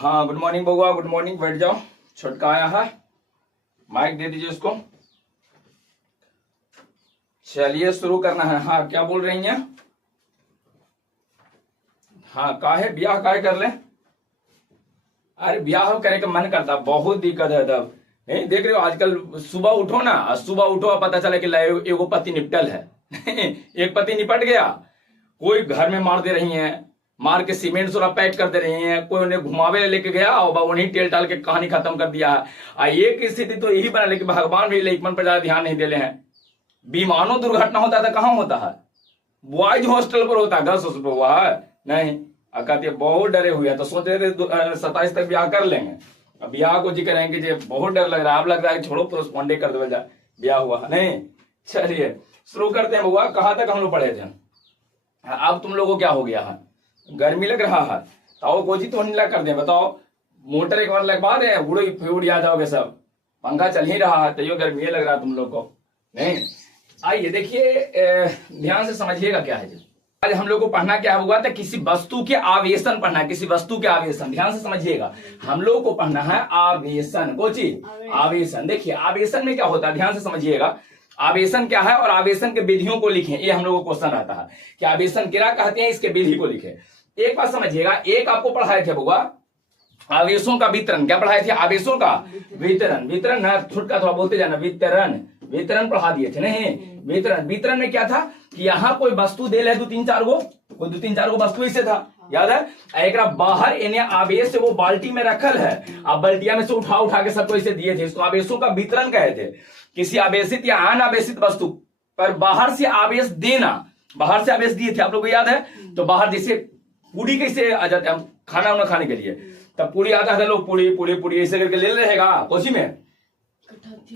हाँ, good morning बउआ, good morning. बैठ जाओ। छोटका आया है, माइक दे दीजिए उसको। चलिए शुरू करना है। हाँ, क्या बोल रही हैं? हाँ, काहे ब्याह काहे कर ले? अरे ब्याह करे का मन करता, बहुत दिक्कत है तब। नहीं देख रहे हो आजकल, सुबह उठो ना, सुबह उठो और पता चला कि एगो पति निपटल है। एक पति निपट गया, कोई घर में मार दे रही है, मार के सीमेंट सोरा पैक कर दे रही हैं, कोई उन्हें घुमावे लेके गया और उन्हीं टेल टाल के कहानी खत्म कर दिया है। एक स्थिति तो यही बना, लेकिन भगवान भी लेकिन पर ज्यादा ध्यान नहीं दे रहे हैं। विमानों दुर्घटना होता था, कहाँ होता है? बॉयज हॉस्टल पर होता है, गर्ल्स हॉस्टल पर हुआ है नहीं। कहते बहुत डरे हुए हैं, तो सोच रहे थे 27 तक ब्याह कर लेंगे। अब ब्याह को जी करेंगे जी, बहुत डर लग रहा है। अब लग रहा है छोड़ो पोस्टपोंडे कर दो, ब्याह हुआ नहीं। चलिए शुरू करते हैं बउआ। कहाँ तक हम लोग पढ़े थे? अब तुम लोगों को क्या हो गया है? गर्मी लग रहा है तो कोची तो नीला कर दे। बताओ, मोटर एक बार लगवा दे, उड़ आ जाओगे सब। पंखा चल ही रहा है, तैयो गर्मी लग रहा है तुम लोग को नहीं। आइए देखिए, ध्यान से समझिएगा क्या है जी। आज हम लोग को पढ़ना क्या हुआ था? किसी वस्तु के आवेशन पढ़ना है, किसी वस्तु के आवेशन। ध्यान से समझिएगा, हम लोग को पढ़ना है आवेशन। कोची आवेशन। देखिए आवेशन में क्या होता है, ध्यान से समझिएगा। आवेशन क्या है और आवेशन के विधियों को लिखें, ये हम लोग को क्वेश्चन आता है कि आवेशन क्या कहते हैं, इसके विधि को लिखें। एक बात समझिएगा, एक आपको पढ़ाए थे बुआ आवेशों का वितरण। क्या पढ़ाए थे? आवेशों का वितरण। वितरण ना, छुटका थोड़ा बोलते जाना। वितरण, वितरण पढ़ा दिए थे नहीं। वितरण, वितरण में क्या था कि यहाँ कोई वस्तु दे ले, दो तीन चार गो वस्तु ऐसे था, याद है? एक बाहर इन्हें आवेश से वो बाल्टी में रखल है, अब बाल्टिया में से उठा के सबको ऐसे दिए थे। इसको आवेशों का वितरण कहे थे। किसी आवेशित या अनावेशित वस्तु पर बाहर से आवेश देना। बाहर से आवेश दिए थे, आप लोग को याद है? तो बाहर जैसे पूरी कैसे आ जाते हैं खाना उना खाने के लिए, तब पूरी आता है, लोग पूरी पूरी पूरी ऐसे करके ले रहेगा, कोची में,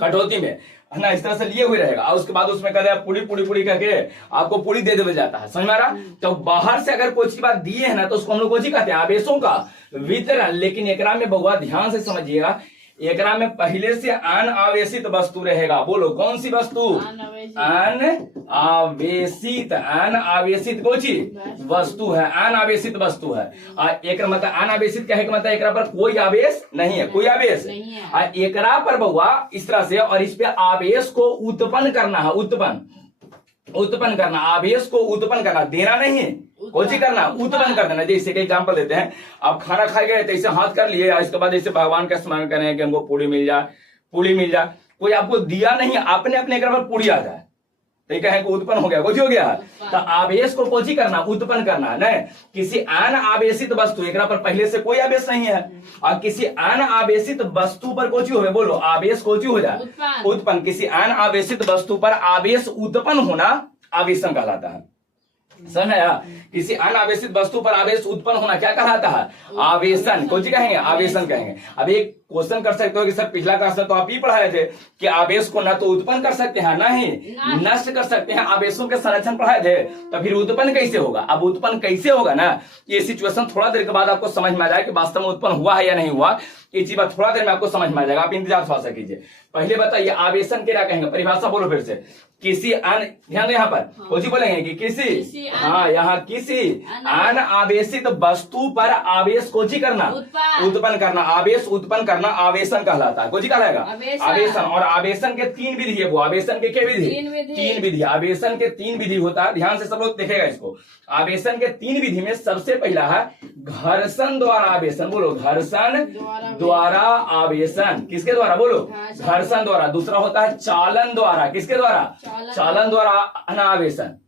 कटौती में है ना, इस तरह से लिए हुए रहेगा। और उसके बाद उसमें कहते हैं पूरी पूरी पूरी करके आपको पूरी दे दिया जाता है। समझ में आ रहा? तो बाहर से अगर कोई चीज बात दिए है ना, तो उसको हम लोग कोची कहते हैं? आवेशों का वितरण। लेकिन एकरा में बउआ ध्यान से समझिएगा, एकरा में पहले से अनावेशित वस्तु रहेगा। बोलो कौन सी वस्तु? अनावेशित। अनावेशित कोची वस्तु है, अनावेशित वस्तु है। एक मतलब अनावेशित कहे मतलब एकरा पर कोई आवेश नहीं है, कोई आवेश नहीं है। एकरा पर बउआ इस तरह से, और इस पे आवेश को उत्पन्न करना है। उत्पन्न करना, आवेश को उत्पन्न करना, देना नहीं है, कोची करना, उत्पन्न कर देना। जैसे एग्जाम्पल देते हैं, आप खाना खाए गए तो ऐसे हाथ कर लिए, इसके बाद ऐसे भगवान का स्मरण करें कि हमको पूरी मिल जाए। कोई आपको दिया नहीं, आपने अपने घर पर पूरी आ जाए, तो कहें को उत्पन्न हो गया, कुछ हो गया। तो आवेश को कोची करना, उत्पन्न करना है नहीं। किसी अनावेशित वस्तु, एक पर पहले से कोई आवेश नहीं है, और किसी अनावेशित वस्तु पर कोची हो, बोलो आवेश कोची हो जाए, उत्पन्न। किसी अनावेशित वस्तु पर आवेश उत्पन्न होना आवेशन कहलाता है। समझ आया? किसी अनावेशित वस्तु पर आवेश उत्पन्न होना क्या कहलाता है? आवेशन। कोची कहेंगे? आवेशन कहेंगे। अब एक क्वेश्चन कर सकते हो कि सर पिछला क्लास में तो आप ही पढ़ाए थे कि आवेश को न तो उत्पन्न कर सकते हैं, ना ही नष्ट कर सकते हैं। आवेशों के संरक्षण पढ़ाए थे, तो फिर उत्पन्न कैसे होगा? अब उत्पन्न कैसे होगा ना, ये सिचुएशन थोड़ा देर के बाद आपको समझ में आ जाए कि वास्तव में उत्पन्न हुआ है या नहीं हुआ। ये चीज थोड़ा देर में आपको समझ में आ जाएगा, आप इंतजार थोड़ा सा कीजिए। पहले बताइए आवेशन क्या कहेंगे, परिभाषा बोलो फिर से। किसी ध्यान दो यहाँ पर, कोची बोलेंगे कि किसी हाँ, यहाँ किसी अनावेशित वस्तु पर आवेश कोची करना, उत्पन्न करना। आवेश उत्पन्न करना आवेशन कहलाता है। कोची कहलाएगा? आवेशन। और आवेशन के तीन विधि है। वो आवेशन के क्या विधि? तीन विधि। आवेशन के तीन विधि होता है, ध्यान से सब लोग देखेगा इसको। आवेशन के तीन विधि में सबसे पहला है घर्षण द्वारा आवेशन। बोलो घर्षण द्वारा आवेशन। किसके द्वारा? बोलो घर्षण द्वारा। दूसरा होता है चालन द्वारा। किसके द्वारा? चालन द्वारा अनावेशन।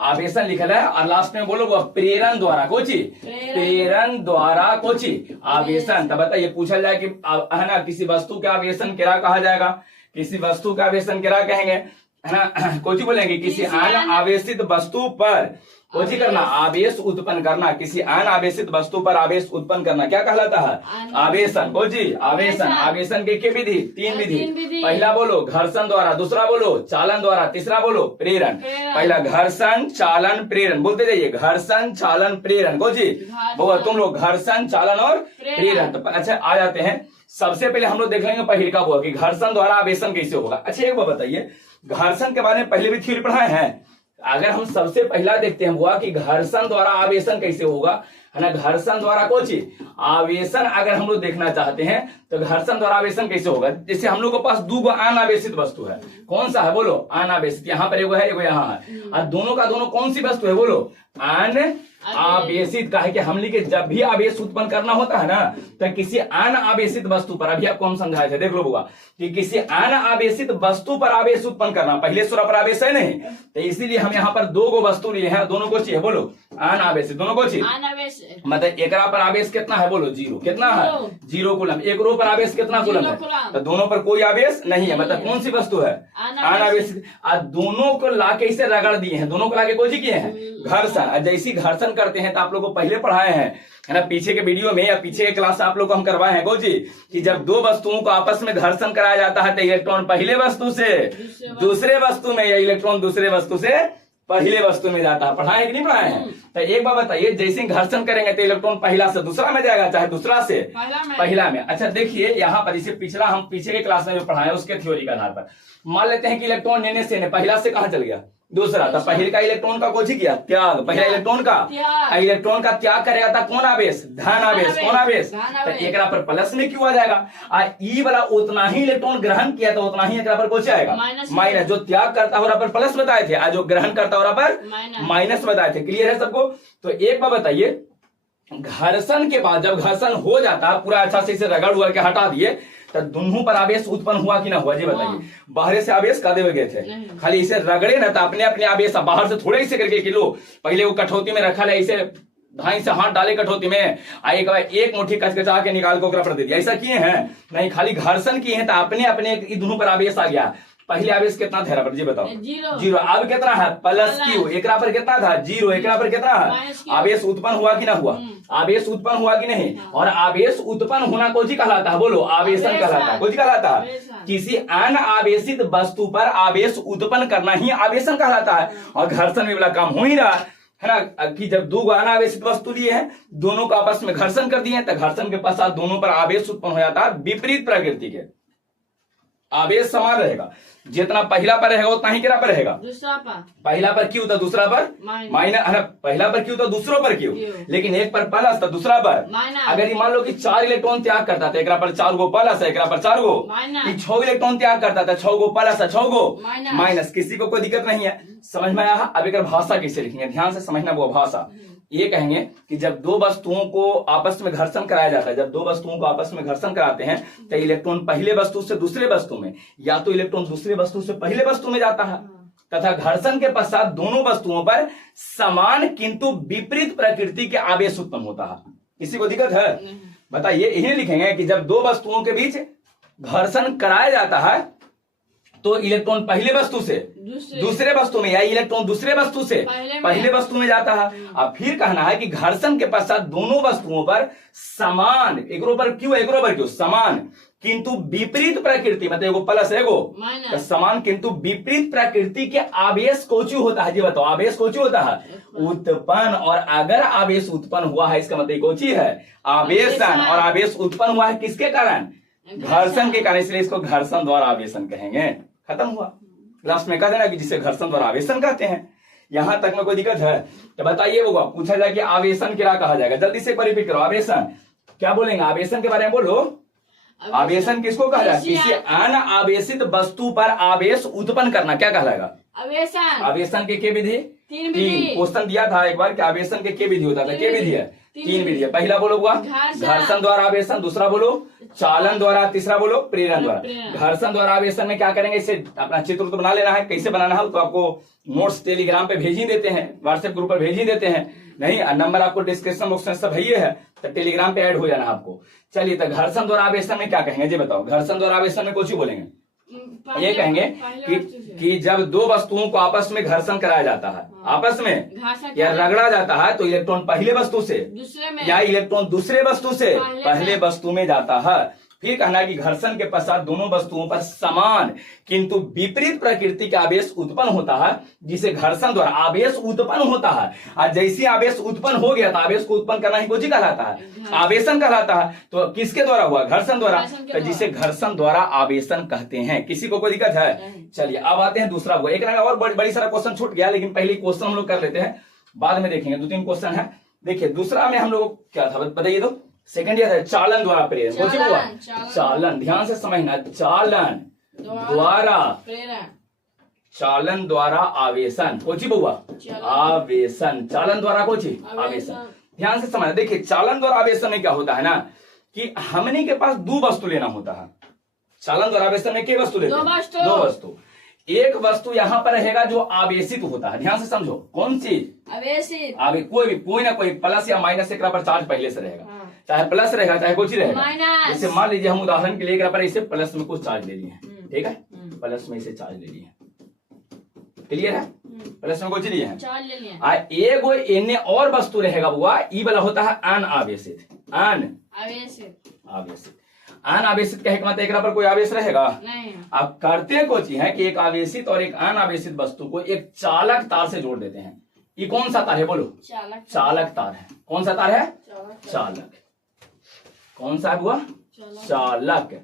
आवेशन लिखा है। और लास्ट में बोलो प्रेरण द्वारा। कोची? प्रेरण द्वारा कोची आवेशन। तब बताइए, पूछा जाए कि है ना, किसी वस्तु के आवेशन क्या कहा जाएगा? किसी वस्तु का आवेशन क्या कहेंगे, है ना? कोची बोलेंगे किसी अनावेशित वस्तु पर कोची करना, आवेश उत्पन्न करना। किसी अनावेशित वस्तु पर आवेश उत्पन्न करना क्या कहलाता है? आवेशन। कोची आवेशन। आवेशन के विधि? तीन विधि। पहला बोलो घर्षण द्वारा, दूसरा बोलो चालन द्वारा, तीसरा बोलो प्रेरण। पहला घर्षण, चालन, प्रेरण बोलते जाइए। घर्षण, चालन, प्रेरण। कोची बोलो तुम लोग घर्षण, चालन और प्रेरण। तो अच्छा आ जाते हैं। सबसे पहले हम लोग देख लेंगे पहले का हुआ कि घर्षण द्वारा आवेशन कैसे होगा। अच्छा एक बात बताइए, घर्षण के बारे में पहले भी थ्योरी पढ़ाए हैं। अगर हम सबसे पहला देखते हैं हुआ कि घर्षण द्वारा आवेशन कैसे होगा, है ना। घर्षण द्वारा कोई चीज आवेशन अगर हम लोग देखना चाहते हैं तो घर्षण द्वारा आवेशन कैसे होगा। जैसे हम लोग के पास दो अनावेशित वस्तु है, कौन सा है बोलो, अनावेशित। यहाँ पर एगो है एगो यहाँ है, और दोनों का दोनों कौन सी वस्तु है बोलो, अनावेशित। का है कि हम लिखे जब भी आवेश उत्पन्न करना होता है ना तो किसी अनावेशित वस्तु पर, अभी आपको हम समझाए थे, देख लो बुआ, कि किसी अनावेशित वस्तु पर आवेश उत्पन्न करना, पहले स्वर पर आवेश है नहीं, तो इसीलिए हम यहाँ पर दो गो वस्तु लिए हैं, दोनों को चाहिए बोलो अनावेशित, दोनों को चाहिए। मतलब एक पर आवेश कितना है बोलो, जीरो। कितना है, जीरो कूलम। एक रो पर आवेश कितना कूलम है, तो दोनों पर कोई आवेश नहीं है। मतलब कौन सी वस्तु है, अनावेशित। दोनों को लाके इसे रगड़ दिए हैं, दोनों को लाके कोई किए हैं, घर्षण। जैसी घर्षण करते हैं तो आप लोग को पहले पढ़ाए हैं, है ना, पीछे के वीडियो में या पीछे के क्लास आप लोग को हम करवाए हैं गोजी, कि जब दो वस्तुओं को आपस में घर्षण कराया जाता है तो इलेक्ट्रॉन पहले वस्तु से दूसरे वस्तु में, या इलेक्ट्रॉन दूसरे वस्तु से पहले वस्तु में जाता है। पढ़ाए कि नहीं पढ़ाए हैं। तो एक बात बताइए, जैसे घर्षण करेंगे तो इलेक्ट्रॉन पहला से दूसरा में जाएगा, चाहे दूसरा से पहला में। अच्छा देखिए यहाँ पर, इसे पिछला हम पीछे के क्लास में जो पढ़ाए उसके थ्योरी के आधार पर मान लेते हैं कि इलेक्ट्रॉन लेने से पहला से कहाँ चल गया, दूसरा। तो पहले का इलेक्ट्रॉन का कुछ किया, त्याग। पहला इलेक्ट्रॉन का त्याग करेगा था कौन आवेश, धन आवेश। कौन आवेश, तो एक पर प्लस में क्यों आ जाएगा, ई वाला उतना ही इलेक्ट्रॉन ग्रहण किया तो उतना ही एक पर कुछ आएगा माइनस। जो त्याग करता हो रहा पर प्लस बताए थे, आज जो ग्रहण करता हो रहा पर माइनस बताए थे। क्लियर है सबको। तो एक बार बताइए, घर्षण के बाद जब घर्षण हो जाता पूरा अच्छा से इसे रगड़ उगड़ के हटा दिए तो दोनों पर आवेश उत्पन्न हुआ कि ना हुआ, जी बताइए। बाहर से आवेश का देवे गए थे, खाली इसे रगड़े ना तो अपने अपने आवेश बाहर से थोड़े से करके किलो, पहले वो कठौती में रखा है, इसे धाई से हाथ डाले कठौती में, एक मुट्ठी कचकचा के निकाल को पर दे दिया, ऐसा किए हैं नहीं। खाली घर्षण किए हैं तो अपने अपने दोनों पर आवेश आ गया। पहले आवेश कितना था पर, जी बताओ, जीरो। अब कितना है, प्लस क्यू। एकरा पर कितना था, जीरो। एकरा पर कितना है, आवेश उत्पन्न हुआ कि ना हुआ, आवेश उत्पन्न हुआ कि नहीं। और आवेश उत्पन्न होना कौन सी कहलाता है बोलो, आवेशन कहलाता है। कौन सी कहलाता है, किसी अनावेशित वस्तु पर आवेश उत्पन्न करना ही आवेशन कहलाता है। और घर्षण में वाला काम हो ही रहा है ना, कि जब दो अनावेशित वस्तु लिए हैं, दोनों को आपस में घर्षण कर दिए तो घर्षण के पश्चात दोनों पर आवेश उत्पन्न हो जाता है विपरीत प्रकृति के। आवेश समान रहेगा, जितना पहला पर रहेगा उतना ही किरा पर रहेगा, दूसरा पर। पहला पर क्यों तो दूसरा पर माइनस, पहला पर क्यों तो दूसरों पर क्यों, लेकिन एक पर प्लस तो दूसरा पर। अगर ये मान लो कि 4 इलेक्ट्रॉन त्याग करता था, एक पर 4 गो प्लस है, एक पर 4 गो, 6 इलेक्ट्रॉन त्याग करता था, 6 गो प्लस है, 6 गो माइनस। किसी को कोई दिक्कत नहीं है, समझ में आया। अब एक भाषा कैसे लिखेंगे, ध्यान से समझना वो भाषा। ये कहेंगे कि जब दो वस्तुओं को आपस में घर्षण कराया जाता है, जब दो वस्तुओं को आपस में घर्षण कराते हैं तो इलेक्ट्रॉन पहले वस्तु से दूसरे वस्तु में, या तो इलेक्ट्रॉन दूसरे वस्तु से पहले वस्तु में जाता है, तथा घर्षण के पश्चात दोनों वस्तुओं पर समान किंतु विपरीत प्रकृति के आवेश उत्पन्न होता है। किसी को दिक्कत है बताइए। यही लिखेंगे कि जब दो वस्तुओं के बीच घर्षण कराया जाता है तो इलेक्ट्रॉन पहले वस्तु से दूसरे वस्तु में, या इलेक्ट्रॉन दूसरे वस्तु से पहले वस्तु में जाता है। अब फिर कहना है कि घर्षण के पश्चात दोनों वस्तुओं पर समान, एक पर क्यों समान किंतु विपरीत प्रकृति, मतलब एगो प्लस एगो तो समान किंतु विपरीत प्रकृति के आवेश कोचू होता है। जी बताओ, आवेश कोचू होता है उत्पन्न। और अगर आवेश उत्पन्न हुआ है इसका मतलब कोची है, आवेशन। और आवेश उत्पन्न हुआ है किसके कारण, घर्षण के कारण, इसलिए इसको घर्षण द्वारा आवेशन कहेंगे। खत्म हुआ। लास्ट में कह देना कि जिसे घर्षण द्वारा आवेशन कहते हैं। यहां तक में कोई दिक्कत है तो बताइए। वो पूछा जाए कि आवेशन क्या कहा जाएगा, जल्दी से रिपीट करो। आवेशन क्या बोलेंगे, आवेशन के बारे में बोलो। आवेशन किसको कहा जाए, किसी अनावेशित वस्तु पर आवेश उत्पन्न करना क्या कहलाएगा, आवेशन। आवेशन के विधि, तीन क्वेश्चन दिया था एक बार कि आवेशन के विधि होता था। क्या विधि है, 3 विधि है। पहला बोलो हुआ घर्षण द्वारा आवेशन, दूसरा बोलो चालन द्वारा, तीसरा बोलो प्रेरण द्वारा। घर्षण द्वारा आवेशन में क्या करेंगे, इसे अपना चित्र तो बना लेना है, कैसे बनाना है तो आपको नोट्स टेलीग्राम पे भेज ही देते हैं, व्हाट्सएप ग्रुप पर भेज ही देते हैं। नहीं, नंबर आपको डिस्क्रिप्शन बॉक्स में सब है, तो टेलीग्राम पे ऐड हो जाना आपको। चलिए, तो घर्षण द्वारा आवेशन में क्या कहेंगे, जी बताओ। घर्षण द्वारा आवेशन में कुछ ही बोलेंगे, ये कहेंगे कि जब दो वस्तुओं को आपस में घर्षण कराया जाता है, आपस में या रगड़ा जाता है, तो इलेक्ट्रॉन पहले वस्तु से या इलेक्ट्रॉन दूसरे वस्तु से पहले वस्तु में जाता है। फिर कहना कि घर्षण के पश्चात दोनों वस्तुओं पर समान किंतु विपरीत प्रकृति का आवेश उत्पन्न होता है, जिसे घर्षण द्वारा आवेश उत्पन्न होता है। और जैसे आवेश उत्पन्न हो गया, तो आवेश को उत्पन्न करना ही कोची कहलाता है, आवेशन कहलाता है। तो किसके द्वारा हुआ, घर्षण द्वारा, तो जिसे घर्षण द्वारा आवेशन कहते हैं। किसी को कोई दिक्कत है। चलिए, अब आते हैं दूसरा हुआ। एक और बड़ी सारा क्वेश्चन छूट गया, लेकिन पहले क्वेश्चन हम लोग कर लेते हैं, बाद में देखेंगे। 2-3 क्वेश्चन है, देखिए दूसरा में हम लोग क्या था बताइए तो, सेकंड ईयर है चालन द्वारा प्रेरण। कौन सी हुआ? चालन, ध्यान से समझना, चालन द्वारा प्रेरण, चालन द्वारा आवेशन। कौन सी बउआ? आवेशन। चालन द्वारा कौन सी? आवेशन। ध्यान से समझना, देखिए चालन द्वारा आवेशन में क्या होता है ना कि हमने के पास दो वस्तु लेना होता है। चालन द्वारा आवेशन में क्या वस्तु लेते हैं? दो वस्तु। एक वस्तु यहाँ पर रहेगा जो आवेशित होता है, ध्यान से समझो। कौन चीज? आवेशित। कोई ना कोई प्लस या माइनस एक पर चार्ज पहले से रहेगा, चाहे प्लस रहेगा चाहे कुछ रहेगा। जैसे मान लीजिए हम उदाहरण के लिए एक पर इसे प्लस में कुछ चार्ज ले लिए, ठीक है, प्लस में इसे चार्ज ले लिए, क्लियर है? प्लस में कुछ लिए हैं। एगो एने और वस्तु रहेगा बुआ, ई वाला होता है अनावेशित। आवेशित अनावेशित कहे मतलब एक पर कोई आवेश रहेगा नहीं। आप करते कुछ है कि एक आवेशित और एक अनावेशित वस्तु को एक चालक तार से जोड़ देते हैं। ये कौन सा तार है बोलो? चालक तार है। कौन सा तार है? चालक। कौन सा हुआ? चालक।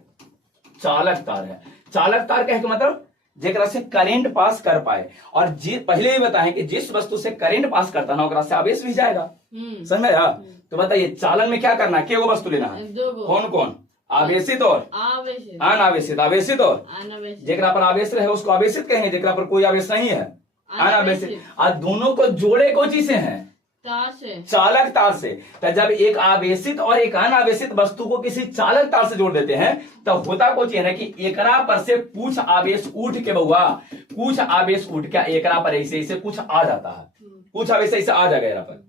चालक तार है। चालक तार कहे मतलब जेकरा से करंट पास कर पाए, और पहले ही बताएं कि जिस वस्तु से करंट पास करता ना ओकरा से आवेश भी जाएगा। समझ में आया? तो बताइए चालन में क्या करना है? केगो वस्तु लेना है? कौन कौन? आवेशित और अनावेशित। आवेशित और जेकरा पर आवेश रहे उसको आवेशित कहेंगे, जेकरा पर कोई आवेश नहीं है अनावेशित। और दोनों को जोड़े को चीज से हैं? चालक तार से। तो जब एक आवेशित और एक अनावेशित वस्तु को किसी चालक तार से जोड़ देते हैं तो होता कुछ है ना कि एकरा पर से कुछ आवेश उठ के बउआ, कुछ आवेश उठ के एकरा पर ऐसे ऐसे कुछ आ जाता है, कुछ आवेश ऐसे आ जाएगा एकरा पर।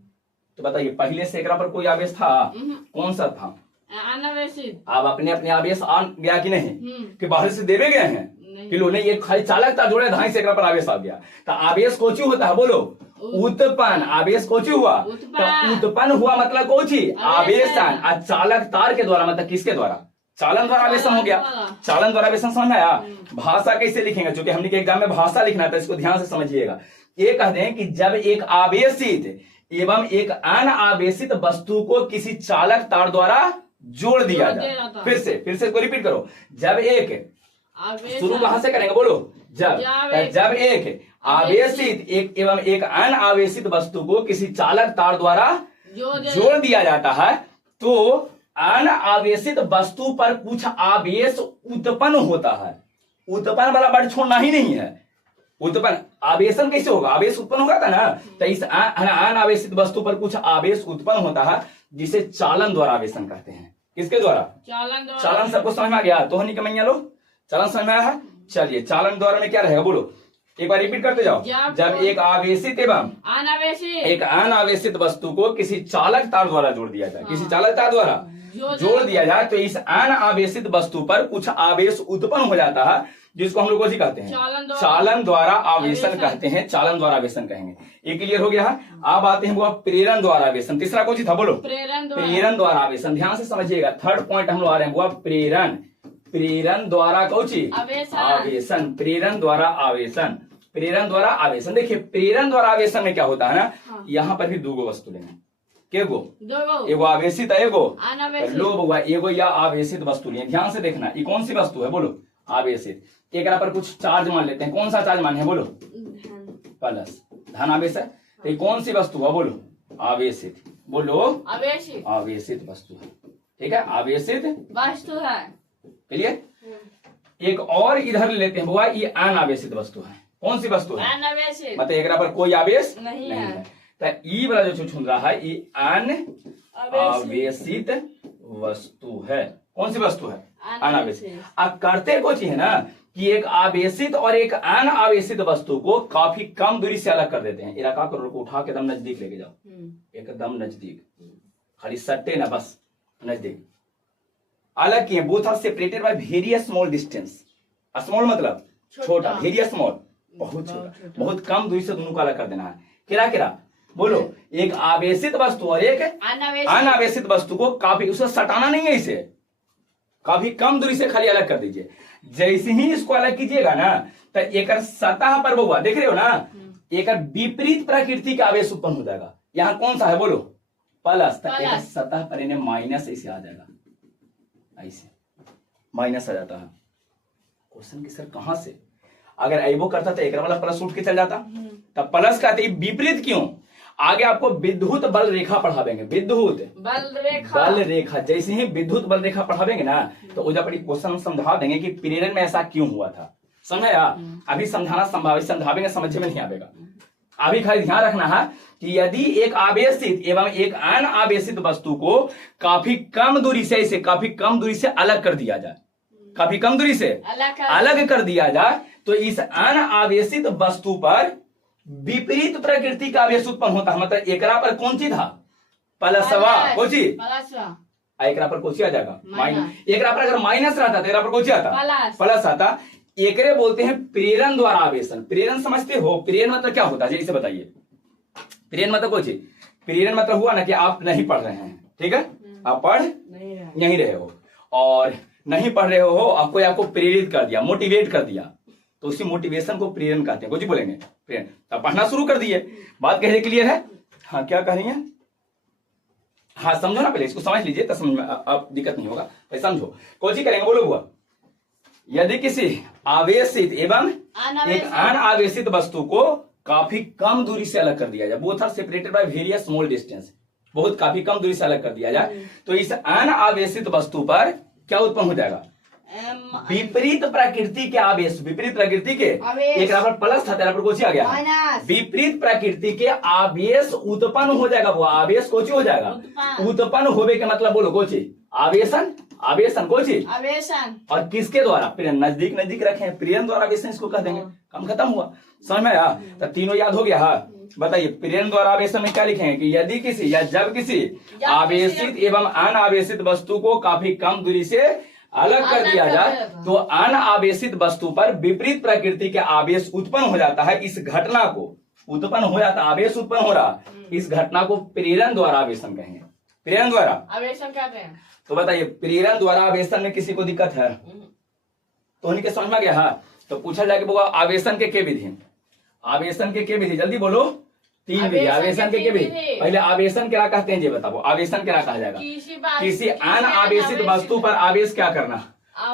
तो बताइए पहले से एकरा पर कोई आवेश था? कौन सा था? अनावेशित। आप अपने अपने आवेश आ गया कि नहीं कि बाहर से देवे गए हैं कि लो नहीं, ये खाली चालक तार जोड़े धाई से एकरा पर आवेश आ गया। तो आवेश कोची होता है बोलो? उत्पन्न। आवेश कोची हुआ? तो उत्पन्न हुआ मतलब कोची? आवेशन। चालक तार के द्वारा मतलब किसके द्वारा? चालन द्वारा आवेशन हो गया। चालन द्वारा आवेशन समझ में आया? भाषा कैसे लिखेंगे? क्योंकि हमने के एग्जाम में भाषा लिखना था, इसको ध्यान से समझिएगा। ये कहते हैं कि जब एक आवेशित एवं एक अनावेशित वस्तु को किसी चालक तार द्वारा जोड़ दिया जाए। फिर से इसको रिपीट करो। जब एक, शुरू कहां से करेंगे बोलो? जब एक आवेशित एक एवं एक अनावेशित वस्तु को किसी चालक तार द्वारा जोड़ दिया जाता है तो अनावेशित वस्तु पर कुछ आवेश उत्पन्न होता है। उत्पन्न वाला वर्ड छोड़ना ही नहीं है। उत्पन्न आवेशन कैसे होगा? आवेश उत्पन्न होगा था ना, तो इस अनावेशित वस्तु पर कुछ आवेश उत्पन्न होता है जिसे चालन द्वारा आवेशन कहते हैं। किसके द्वारा? चालन। सबको समझ में आ गया? तो हनी कमैया लो, चालन समझ में आया है? चलिए चालन द्वारा में क्या रहेगा बोलो? एक बार रिपीट करते जाओ। जब एक आवेशित एवं एक अनावेशित वस्तु को किसी चालक तार द्वारा जोड़ दिया जाए, किसी चालक तार द्वारा जोड़ दिया जाए तो इस अनावेशित वस्तु पर कुछ आवेश उत्पन्न हो जाता है जिसको हम लोग को कहते हैं चालन द्वारा आवेशन कहते हैं। चालन द्वारा आवेशन कहेंगे। ये क्लियर हो गया है? अब आते हैं वो प्रेरण द्वारा आवेशन। तीसरा कौन सी था बोलो? प्रेरण द्वारा आवेशन। ध्यान से समझिएगा, थर्ड पॉइंट हम लोग आ रहे हैं वो प्रेरण। प्रेरण द्वारा कौन सी? आवेशन। प्रेरण द्वारा आवेशन। प्रेरण द्वारा आवेशन। देखिए प्रेरण द्वारा आवेशन में क्या होता है ना, यहाँ पर भी दो वस्तु लेना है। केगो? एगो आवेशित है, एगो लो बउआ, एगो या आवेशित वस्तु लिए। ध्यान से देखना, ये कौन सी वस्तु है बोलो? आवेशित। एक पर कुछ चार्ज मान लेते हैं। कौन सा चार्ज माने है बोलो? प्लस। धन आवेश है। तो कौन सी वस्तु है बोलो? आवेशित। बोलो आवेशित वस्तु है। ठीक है, आवेशित वस्तु है। क्लियर? एक और इधर लेते हैं बुआ, ये अनावेशित वस्तु है। कौन सी वस्तु है? अनावेशित। मतलब एक पर कोई आवेश नहीं है। तो ई वाला जो छूट रहा है ये अनावेशित वस्तु है। कौन सी वस्तु है? अनावेशित। अब करते कुछ है ना कि एक आवेशित और एक अनावेशित वस्तु को काफी कम दूरी से अलग कर देते हैं। इलाका को उठा के एकदम नजदीक लेके जाओ, एकदम नजदीक, खाली सट्टे ना, बस नजदीक अलग किए। Both are separated by very small distance. Small मतलब छोटा, वेरी स्मॉल बहुत छोटा, बहुत कम दूरी से दोनों को अलग कर देना है। किरा किरा बोलो? एक आवेशित वस्तु और एक अनावेशित वस्तु को काफी, उसे सटाना नहीं है, इसे काफी कम दूरी से खाली अलग कर दीजिए। जैसे ही इसको अलग कीजिएगा ना तो एक सतह पर बउआ देख रहे हो ना, एक विपरीत प्रकृति का आवेश उत्पन्न हो जाएगा। यहाँ कौन सा है बोलो? प्लस। एक सतह पर इन्हें माइनस ऐसे आ जाएगा, ऐसे माइनस आ जाता है। क्वेश्चन की सर कहां से? अगर एबो करता तो एक वाला प्लस उठ के चल जाता, तब प्लस का विपरीत क्यों? आगे आपको विद्युत बल रेखा पढ़ावेंगे, विद्युत बल रेखा। जैसे ही विद्युत बल रेखा पढ़ावेंगे ना तो वो जब अपनी क्वेश्चन समझा देंगे कि प्रेरण में ऐसा क्यों हुआ था, समझा यार। अभी समझाना संभावित समझावेंगे, समझ में नहीं आएगा। अभी खाली ध्यान रखना है कि यदि एक आवेशित एवं एक अनावेशित वस्तु को काफी कम दूरी से, इसे काफी कम दूरी से अलग कर दिया जाए, काफी कम दूरी से अलग कर दिया जाए, तो इस अनावेशित वस्तु पर विपरीत प्रकृति का आवेश उत्पन्न होता है। मतलब एकरा पर कौन चीज था, प्लसवा, कौन चीज, एकरा पर कौन आ जाएगा, माइनस। एकरा पर अगर माइनस रहता तो एकरा पर कौन आता, प्लस आता। एकरे बोलते हैं प्रेरण द्वारा आवेशन। प्रेरण समझते हो, प्रेरण मतलब क्या होता है, इसे बताइए। प्रेरण मतलब कौन चीज, प्रेरण मतलब हुआ ना कि आप नहीं पढ़ रहे हैं, ठीक है, आप पढ़ नहीं रहे हो और नहीं पढ़ रहे हो, आपको प्रेरित कर दिया, मोटिवेट कर दिया, तो उसी मोटिवेशन को प्रेरण कहते हैं। कुछ बोलेंगे प्रेरण, अब पढ़ना शुरू कर दिए। बात कह रहे क्लियर है, हाँ क्या कह रही है, हाँ समझो ना, पहले इसको समझ लीजिए तो समझ में अब दिक्कत नहीं होगा, पहले समझो। कौन सी करेंगे, बोलो बुआ। यदि किसी आवेशित एवं एक अनावेशित वस्तु को काफी कम दूरी से अलग कर दिया जाए, both are separated by various small distance, बहुत काफी कम दूरी से अलग कर दिया जाए, तो इस अनावेशित वस्तु पर क्या उत्पन्न हो जाएगा, विपरीत प्रकृति के आवेश। विपरीत प्रकृति के, एक पर प्लस था, तेरा पर कोची आ गया, विपरीत प्रकृति के आवेश उत्पन्न हो जाएगा। वो आवेश कोची हो जाएगा, उत्पन्न होवे के मतलब बोलो कोची, आवेशन, आवेशन कोची, आवेशन। और किसके द्वारा, प्रेरण, नजदीक नजदीक रखे, प्रेरण द्वारा आवेशन इसको कह देंगे, काम खत्म हुआ, समझ में आया। तो तीनों याद हो गया। हाँ बताइए, प्रेरण द्वारा आवेशन में क्या लिखेंगे कि यदि किसी या जब किसी आवेशित एवं अनावेशित वस्तु को काफी कम दूरी से अलग कर दिया जाए तो अनावेशित वस्तु पर विपरीत प्रकृति के आवेश उत्पन्न हो जाता है। इस घटना को उत्पन्न हो जाता, आवेश उत्पन्न हो रहा, इस घटना को प्रेरण द्वारा आवेशन कहेंगे। प्रेरण द्वारा आवेशन कहते हैं। तो बताइए, प्रेरण द्वारा आवेशन में किसी को दिक्कत है तो उनके समझ में गया। हाँ तो पूछा जाएगा बोला आवेशन के विधि, आवेशन के विधि, जल्दी बोलो, 3 विधि। आवेशन के विधि, पहले आवेशन क्या कहते हैं ये बताओ, आवेशन क्या कहा जाएगा, किसी अनावेशित वस्तु पर आवेश क्या करना,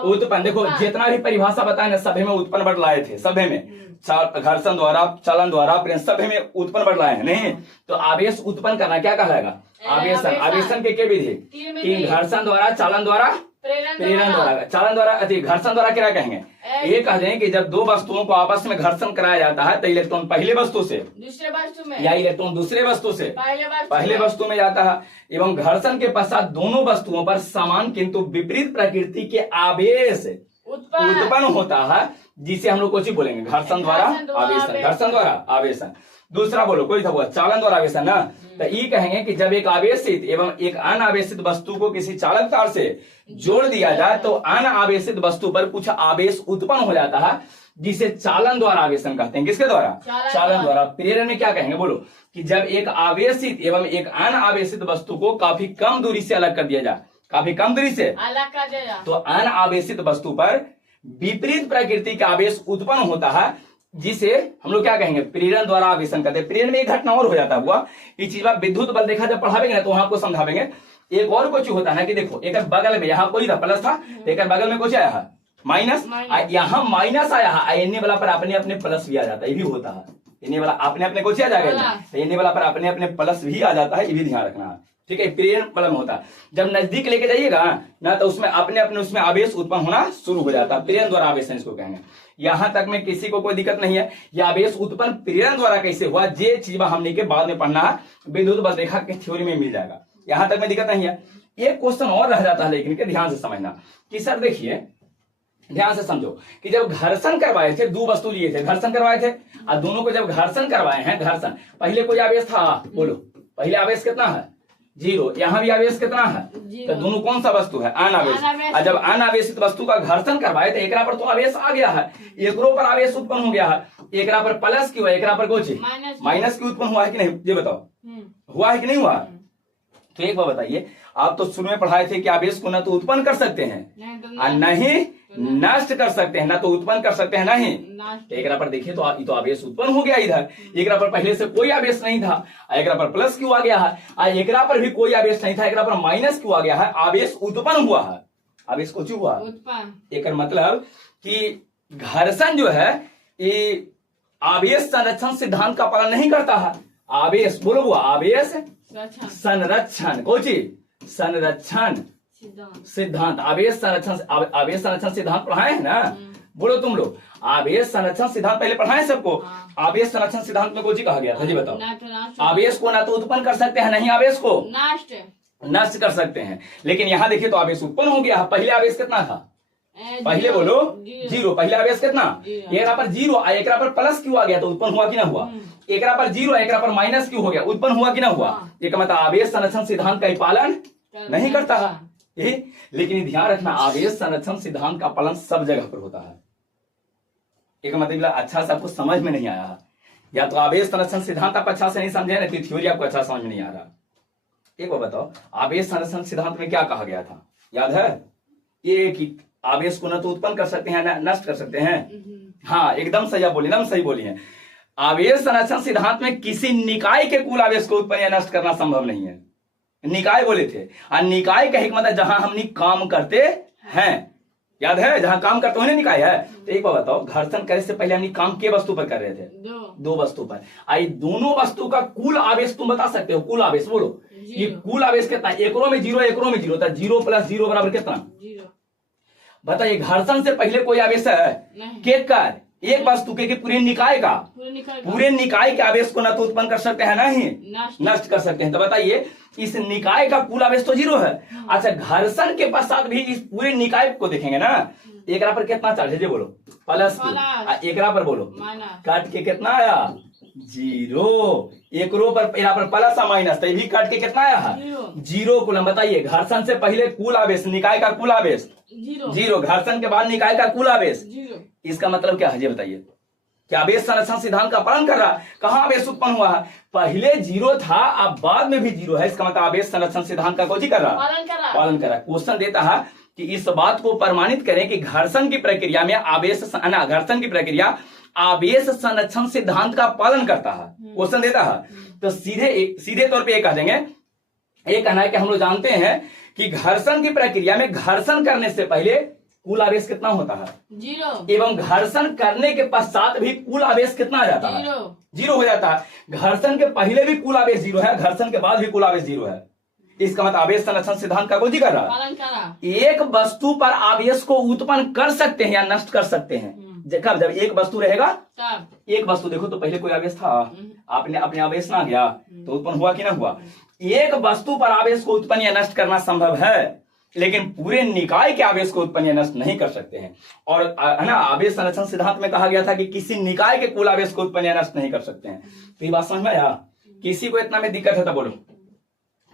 उत्पन्न। देखो जितना भी परिभाषा बताए ना सभी में उत्पन्न वर्ड लाए थे, सभी में घर्षण द्वारा, चलन द्वारा, सभी में उत्पन्न वर्ड लाए हैं, नहीं तो आवेश उत्पन्न करना क्या कहलाएगा, आवेशन। आवेशन के विधि, कि घर्षण द्वारा, चालन द्वारा, प्रेरण द्वारा। चालन द्वारा, घर्षण द्वारा क्या कहेंगे, ये कह दें कि जब दो वस्तुओं को आपस में घर्षण कराया जाता है तो इलेक्ट्रॉन पहले वस्तु से दूसरे वस्तु में, या इलेक्ट्रॉन दूसरे वस्तु से पहले वस्तु वस्तु में जाता है, एवं घर्षण के पश्चात दोनों वस्तुओं पर समान किंतु विपरीत प्रकृति के आवेश उत्पन्न होता है, जिसे हम लोग कुछ बोलेंगे घर्षण द्वारा आवेशन, घर्षण द्वारा आवेशन। दूसरा बोलो, कोई था वो चालन द्वारा आवेशन ना, तो ये कहेंगे कि जब एक आवेशित एवं एक अनावेशित वस्तु को किसी चालक तार से जोड़ दिया जाए तो अनावेशित वस्तु पर कुछ आवेश उत्पन्न हो जाता है, जिसे चालन द्वारा आवेशन कहते हैं। किसके द्वारा, चालन द्वारा। प्रेरण में क्या कहेंगे बोलो, कि जब एक आवेशित एवं एक अनावेशित वस्तु को काफी कम दूरी से अलग कर दिया जाए, काफी कम दूरी से अलग कर दिया जाए, तो अनावेशित वस्तु पर विपरीत प्रकृति का आवेश उत्पन्न होता है, जिसे हम लोग क्या कहेंगे, प्रेरण द्वारा आवेशन करते हैं। प्रेरण में एक घटना और हो जाता हुआ, ये चीज विद्युत बल देखा जब पढ़ावेंगे ना तो वहां आपको समझावेंगे। एक और कुछ होता है कि देखो एक बगल में, यहाँ कोई था प्लस था, एक बगल में कुछ आया है माइनस, यहाँ माइनस आया है, एने वाला पर अपने अपने प्लस भी आ जाता है, ये भी होता है। एने वाला अपने अपने कुछ आ जाएगा, एने वाला पर अपने अपने प्लस भी आ जाता है, ये भी ध्यान रखना है, ठीक है। प्रेरण बल में होता है, जब नजदीक लेके जाइएगा ना तो उसमें अपने अपने उसमें आवेश उत्पन्न होना शुरू हो जाता है। प्रेरण द्वारा आवेशन इसको कहेंगे। यहां तक में किसी को कोई दिक्कत नहीं है, यह आवेश उत्पन्न प्रेरण द्वारा कैसे हुआ, ये चीज हमने के बाद में पढ़ना है, विद्युत बल रेखा के थ्योरी में मिल जाएगा, यहां तक में दिक्कत नहीं है। एक क्वेश्चन और रह जाता है लेकिन के ध्यान से समझना कि सर देखिए ध्यान से समझो कि जब घर्षण करवाए थे, दो वस्तु लिए थे, घर्षण करवाए थे, और दोनों को जब घर्षण करवाए हैं, घर्षण पहले कोई आवेश था, बोलो पहले आवेश कितना है, 0, यहाँ भी आवेश कितना है, तो दोनों कौन सा वस्तु है, अनावेश। और जब अनावेशित वस्तु का घर्षण करवाए तो एकरा पर तो आवेश आ गया है, एकरो पर आवेश उत्पन्न हो गया है, एकरा पर प्लस क्यों है, एकरा पर कुछ माइनस क्यों उत्पन्न हुआ है कि नहीं, ये बताओ, हुआ है कि नहीं हुआ। तो एक बार बताइए, आप तो शुरू में पढ़ाए थे कि आवेश को न तो उत्पन्न कर सकते हैं और नहीं नष्ट कर सकते हैं, ना तो उत्पन्न कर सकते हैं नहीं। एक पर देखिए तो ये तो आवेश उत्पन्न हो गया इधर, एक पर पहले से कोई आवेश नहीं था, एक पर प्लस क्यों आ गया है, और एक पर भी कोई आवेश नहीं था, एक पर माइनस क्यों आ गया है, आवेश उत्पन्न हुआ है। आवेश को क्यों हुआ, एक मतलब कि घर्षण जो है ये आवेश संरक्षण सिद्धांत का पालन नहीं करता है, आवेश बोलो बुआ, आवेश संरक्षण संरक्षण कोची संरक्षण सिद्धांत सिद्धांत। आवेश संरक्षण सिद्धांत पढ़ाए हैं ना, बोलो तुम लोग। आवेश संरक्षण सिद्धांत पहले पढ़ाए सबको। आवेश संरक्षण सिद्धांत में कोची कहा गया था जी बताओ। आवेश को ना तो उत्पन्न कर सकते हैं, नहीं आवेश को नष्ट कर सकते हैं। लेकिन यहाँ देखिए तो आवेश उत्पन्न हो गया। पहले आवेश कितना था, पहले बोलो जीरो। पहले आवेश कितना, एकरा पर जीरो, एकरा पर प्लस क्यों आ गया तो उत्पन्न हुआ कि ना हुआ। एकरा पर जीरो, एकरा पर माइनस क्यों हो गया, उत्पन्न हुआ कि ना हुआ। एक मतलब आवेश संरक्षण सिद्धांत का पालन नहीं करता है ये। लेकिन ध्यान रखना, आवेश संरक्षण सिद्धांत का पालन सब जगह पर होता है। एक मतलब अच्छा से आपको समझ में नहीं आया, या तो आवेश संरक्षण सिद्धांत आप अच्छा से नहीं समझे ना, तो थ्योरी आपको अच्छा समझ में नहीं आ रहा। एक बार बताओ, आवेश संरक्षण सिद्धांत में क्या कहा गया था, याद है। ये कि आवेश को न तो उत्पन्न कर सकते हैं, न नष्ट कर सकते हैं। हाँ एकदम सही आप बोली, एकदम सही बोली है। आवेश संरक्षण सिद्धांत में किसी निकाय के कुल आवेश को उत्पन्न या नष्ट करना संभव नहीं है। निकाय बोले थे, और निकाय का एक मतलब जहां हम काम करते हैं, याद है, जहां काम करते हैं निकाय है। तो एक बार बताओ, घर्षण करने से पहले हम काम के वस्तु पर कर रहे थे, दो वस्तु पर। आई दोनों वस्तु का कुल आवेश तुम बता सकते हो, कुल आवेश बोलो। ये कुल आवेश कितना, एकरों में जीरो, एकरों में जीरो, जीरो प्लस जीरो बराबर कितना, बताइए। घर्षण से पहले कोई आवेश है के कर एक वस्तु के पूरे निकाय का, पूरे निकाय के आवेश को ना तो उत्पन्न कर सकते हैं, नहीं नष्ट कर सकते हैं। तो बताइए, इस निकाय का कुल आवेश तो जीरो है। अच्छा, घर्षण के पश्चात भी इस पूरे निकाय को देखेंगे ना, एकरा पर कितना चार्ज है जी बोलो, प्लस। एकरा पर बोलो काट के कितना आया, जीरो। एकरो पर यहाँ पर प्लस और माइनस, तो ये भी काट के कितना आया है, जीरो कूलम। बताइए, घर्षण से पहले कुल आवेश, निकाय का कुल आवेश जीरो, घर्षण के बाद निकाय का कुल आवेश। इसका मतलब क्या है जी बताइए। क्या आवेश संरक्षण सिद्धांत का पालन कर रहा, कहाँ आवेश उत्पन्न हुआ है, पहले जीरो था अब बाद में भी जीरो है। इसका मतलब आवेश संरक्षण सिद्धांत का कोई कर रहा, पालन कर रहा। क्वेश्चन देता है कि इस बात को प्रमाणित करें कि घर्षण की प्रक्रिया में घर्षण की प्रक्रिया आवेश संरक्षण सिद्धांत का पालन करता है। क्वेश्चन देता है तो सीधे तौर पे ये कह देंगे, ये कहना है कि हम लोग जानते हैं कि घर्षण की प्रक्रिया में घर्षण करने से पहले कुल आवेश कितना होता है, जीरो, एवं घर्षण करने के पश्चात भी कुल आवेश कितना आ जाता है, जीरो हो जाता है। घर्षण के पहले भी कुल आवेश जीरो है, घर्षण के बाद भी कुल आवेश जीरो है। इसका मतलब आवेश संरक्षण सिद्धांत का कोई कर रहा, एक वस्तु पर आवेश को उत्पन्न कर सकते हैं या नष्ट कर सकते हैं। कब, जब एक वस्तु रहेगा तब। एक वस्तु देखो तो पहले कोई आवेश था, आपने अपने आवेश ना गया तो उत्पन्न हुआ कि ना हुआ। एक वस्तु पर आवेश को उत्पन्न या नष्ट करना संभव है, लेकिन पूरे निकाय के आवेश को उत्पन्न या नष्ट नहीं कर सकते हैं। और है ना, आवेश संरक्षण सिद्धांत में कहा गया था कि किसी निकाय के कुल आवेश को उत्पन्न या नष्ट नहीं कर सकते हैं। तो ये बात समझ में आया, किसी को इतना में दिक्कत है तो बोलो,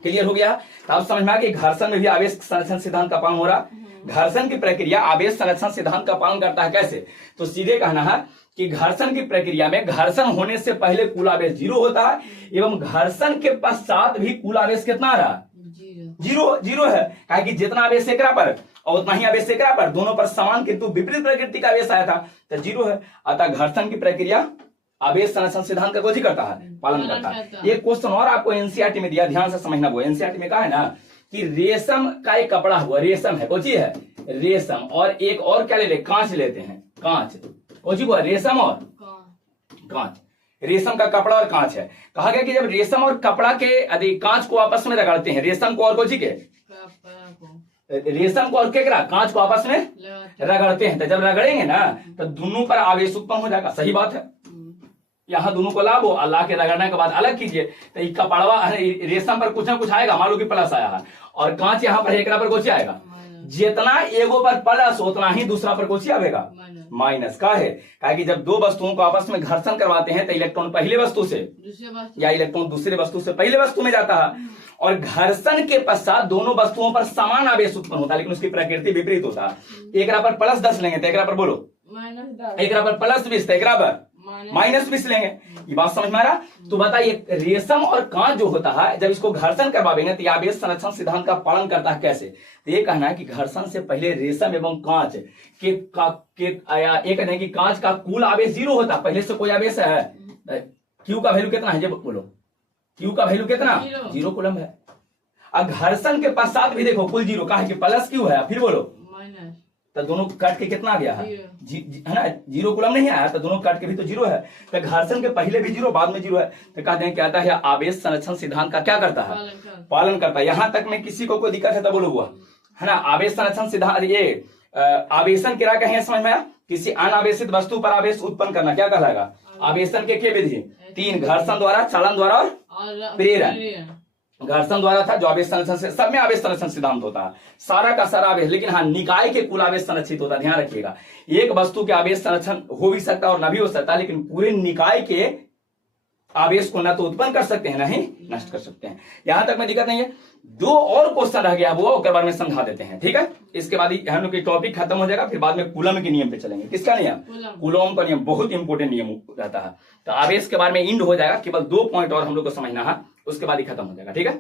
क्लियर हो गया। तो आप समझ में आया कि घर्षण में भी आवेश संरक्षण सिद्धांत का पालन हो रहा। घर्षण की प्रक्रिया आवेश संरक्षण सिद्धांत का पालन करता है, कैसे, तो सीधे कहना है कि घर्षण की प्रक्रिया में घर्षण होने से पहले कुल आवेश जीरो होता है, एवं घर्षण के पश्चात भी कुल आवेश कितना आ रहा, जीरो है। कहा कि जितना आवेश एकरा पर और उतना ही आवेश एकरा पर, दोनों पर समान किंतु विपरीत प्रकृति का आवेश आया था, तो जीरो है। अतः घर्षण की प्रक्रिया आवेश संरक्षण सिद्धांत का कोई करता है, पालन करता है। एक क्वेश्चन और आपको एनसीईआरटी में दिया, ध्यान से समझना। वो एनसीईआरटी में कहा है ना कि रेशम का एक कपड़ा हुआ, रेशम है, कोची है रेशम, और एक और क्या ले ले, कांच लेते हैं, कांच, कोची हुआ रेशम और कांच। रेशम का कपड़ा और कांच है। कहा गया कि जब रेशम और कपड़ा के कांच को आपस में रगड़ते हैं, रेशम को और कोची के, रेशम को और केकरा, कांच को आपस में रगड़ते हैं, तो जब रगड़ेंगे ना तो दोनों पर आवेश उत्पन्न हो जाएगा। सही बात है। यहाँ दोनों को लाओ, ला के रगड़ने के बाद अलग कीजिए, तो ये कपड़वा रेशम पर कुछ ना कुछ आएगा, मान लो कि प्लस आया है, और कांच यहाँ पर एकरा पर कुछ आएगा। जितना एगो पर प्लस उतना ही दूसरा पर कुछ आएगा माइनस। का है कि जब दो वस्तुओं को आपस में घर्षण करवाते हैं तो इलेक्ट्रॉन पहले वस्तु से या इलेक्ट्रॉन दूसरे वस्तु से पहले वस्तु में जाता है, और घर्षण के पश्चात दोनों वस्तुओं पर समान आवेश उत्पन्न होता है, लेकिन उसकी प्रकृति विपरीत होता है। एकरा पर प्लस 10 लेंगे तो एकरा पर बोलो एकरा पर प्लस 20, तो एकरा पर माइनस 20 लेंगे। ये बात समझ में आ रहा। तो बताइए, रेशम और कांच जो होता है जब इसको घर्षण करवाएंगे तो आवेश संरक्षण सिद्धांत का पालन करता है, कैसे, तो ये कहना है कि घर्षण से पहले रेशम एवं कांच के ये कहना है कि कांच का कुल आवेश जीरो होता है, पहले से कोई आवेश है। क्यू का वैल्यू कितना है जब बोलो, क्यू का वैल्यू कितना, जीरो कूलम है। अब घर्षण के पश्चात भी देखो कुल जीरो, कहा है कि प्लस क्यू है, फिर बोलो तो दोनों कट के कितना आ गया है है ना, 0 कूलम नहीं आया तो दोनों कट के भी तो 0 है। तो घर्षण के पहले भी 0 बाद में 0 है। तो कहते हैं क्या आता है, आवेश संरक्षण सिद्धांत का क्या करता है, पालन करता है। यहां तक में किसी को कोई दिक्कत है तो बोलो हुआ है ना। आवेश संरक्षण सिद्धांत, ये आवेशन क्रिया कहें, समझ में आया, किसी अनावेशित वस्तु पर आवेश उत्पन्न करना क्या कहलाएगा, आवेशन के विधि 3, घर्षण द्वारा, चालन द्वारा और प्रेरण। घर्षण द्वारा था जो आवेश संरक्षण से, सब में आवेश संरक्षण सिद्धांत होता है, सारा का सारा आवेश। लेकिन हाँ, निकाय के कुल आवेश संरक्षित होता है, ध्यान रखिएगा। एक वस्तु के आवेश संरक्षण हो भी सकता है और न भी हो सकता, लेकिन पूरे निकाय के आवेश को न तो उत्पन्न कर सकते हैं न ही नष्ट कर सकते हैं। यहां तक में दिक्कत नहीं है। 2 और क्वेश्चन रह गया, वो बारे में समझा देते हैं, ठीक है। इसके बाद हम लोग की टॉपिक खत्म हो जाएगा, फिर बाद में कूलम के नियम पे चलेंगे। किसका नियम, कूलम का नियम, बहुत इंपोर्टेंट नियम रहता है। तो आवेश के बारे में इंड हो जाएगा, केवल 2 पॉइंट और हम लोग को समझना है, उसके बाद ही खत्म हो जाएगा, ठीक है।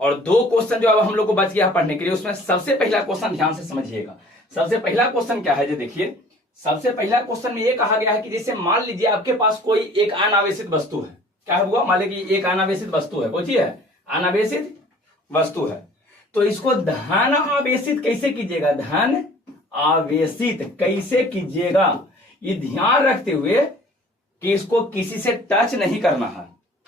और 2 क्वेश्चन जो अब हम लोग को बच गया पढ़ने के लिए, उसमें सबसे पहला क्वेश्चन ध्यान से समझिएगा। सबसे पहला क्वेश्चन क्या है, जो देखिए, सबसे पहला क्वेश्चन में ये कहा गया है कि जैसे मान लीजिए आपके पास कोई एक अनावेशित वस्तु है, क्या हुआ, मान लीजिए कि एक अनावेशित वस्तु है, कौन सी है, अनावेशित वस्तु है। तो इसको धन आवेशित कैसे कीजिएगा, धन आवेशित कैसे कीजिएगा, ये ध्यान रखते हुए कि इसको किसी से टच नहीं करना है